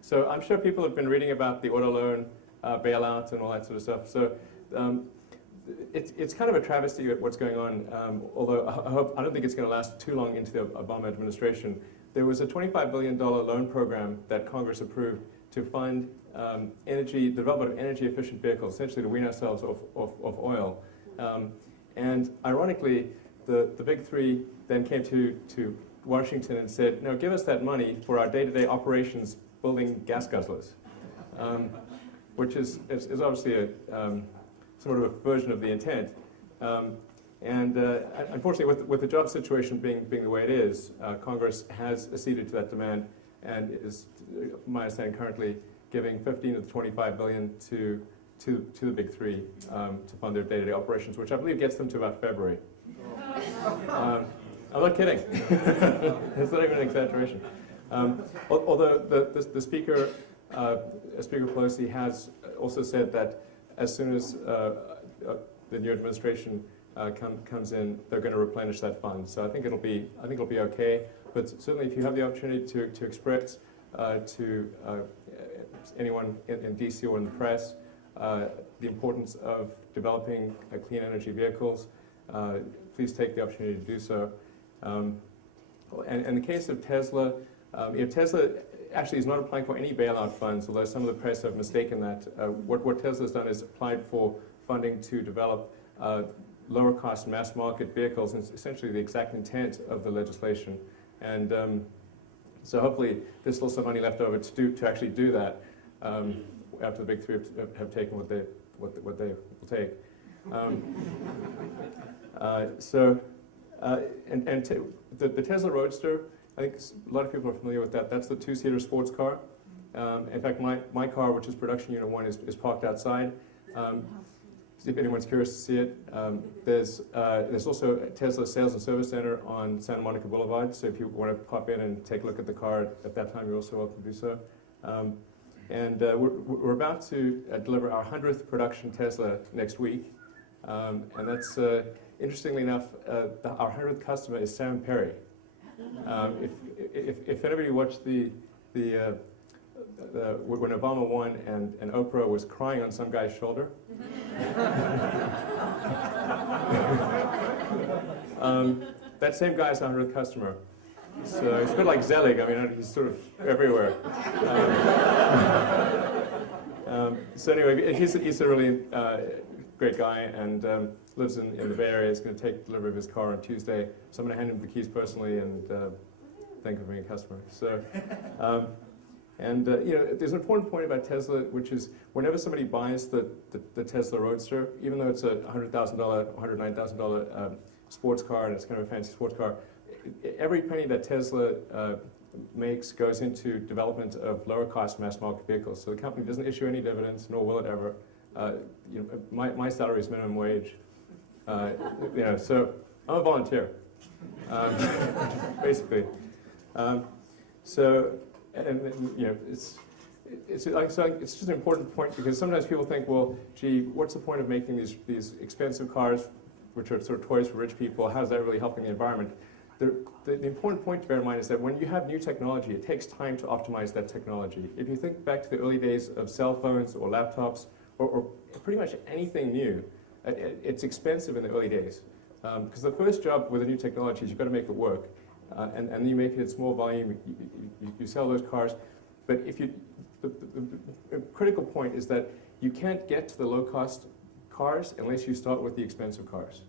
So I'm sure people have been reading about the auto loan bailout and all that sort of stuff. So it's kind of a travesty at what's going on, although I don't think it's going to last too long into the Obama administration. There was a $25 billion loan program that Congress approved to fund the development of energy-efficient vehicles, essentially to wean ourselves off oil. And ironically, the big three then came to Washington and said, no, give us that money for our day-to-day operations building gas guzzlers, which is obviously somewhat of a version of the intent. Unfortunately, with the job situation being the way it is, Congress has acceded to that demand and is, my understanding, currently giving 15 of the 25 billion to the big three to fund their day-to-day operations, which I believe gets them to about February. I'm not kidding. It's not even an exaggeration. Although the Speaker, Speaker Pelosi, has also said that as soon as the new administration comes in, they're going to replenish that fund. So I think it'll be okay. But certainly, if you have the opportunity to express to anyone in DC or in the press the importance of developing clean energy vehicles, please take the opportunity to do so. And in the case of Tesla, Tesla actually is not applying for any bailout funds, although some of the press have mistaken that. What Tesla's done is applied for funding to develop lower-cost mass-market vehicles, and it's essentially the exact intent of the legislation. And so hopefully there's still some money left over to actually do that after the big three have taken what they will take. The Tesla Roadster, I think a lot of people are familiar with that. That's the two-seater sports car. In fact, my car, which is production unit 1, is parked outside. If anyone's curious to see it, there's also a Tesla Sales and Service Center on Santa Monica Boulevard. So if you want to pop in and take a look at the car at that time, you're also welcome to do so. We're about to deliver our 100th production Tesla next week. And that's, interestingly enough, our 100th customer is Sam Perry. If anybody watched when Obama won and Oprah was crying on some guy's shoulder, that same guy is our 100th customer. So it's a bit like Zelig. I mean, he's sort of everywhere. So anyway, he's a really great guy and lives in the Bay Area. He's going to take delivery of his car on Tuesday. So I'm going to hand him the keys personally and thank him for being a customer. So, there's an important point about Tesla, which is whenever somebody buys the Tesla Roadster, even though it's a $100,000, $109,000 sports car and it's kind of a fancy sports car, every penny that Tesla makes goes into development of lower-cost mass-market vehicles. So the company doesn't issue any dividends, nor will it ever. My salary is minimum wage. So I'm a volunteer, basically. It's just an important point because sometimes people think, well, gee, what's the point of making these expensive cars, which are sort of toys for rich people? How is that really helping the environment? The important point to bear in mind is that when you have new technology, it takes time to optimize that technology. If you think back to the early days of cell phones or laptops or pretty much anything new, it's expensive in the early days. Because the first job with a new technology is you've got to make it work. And then you make it in small volume, you sell those cars. But the critical point is that you can't get to the low-cost cars unless you start with the expensive cars.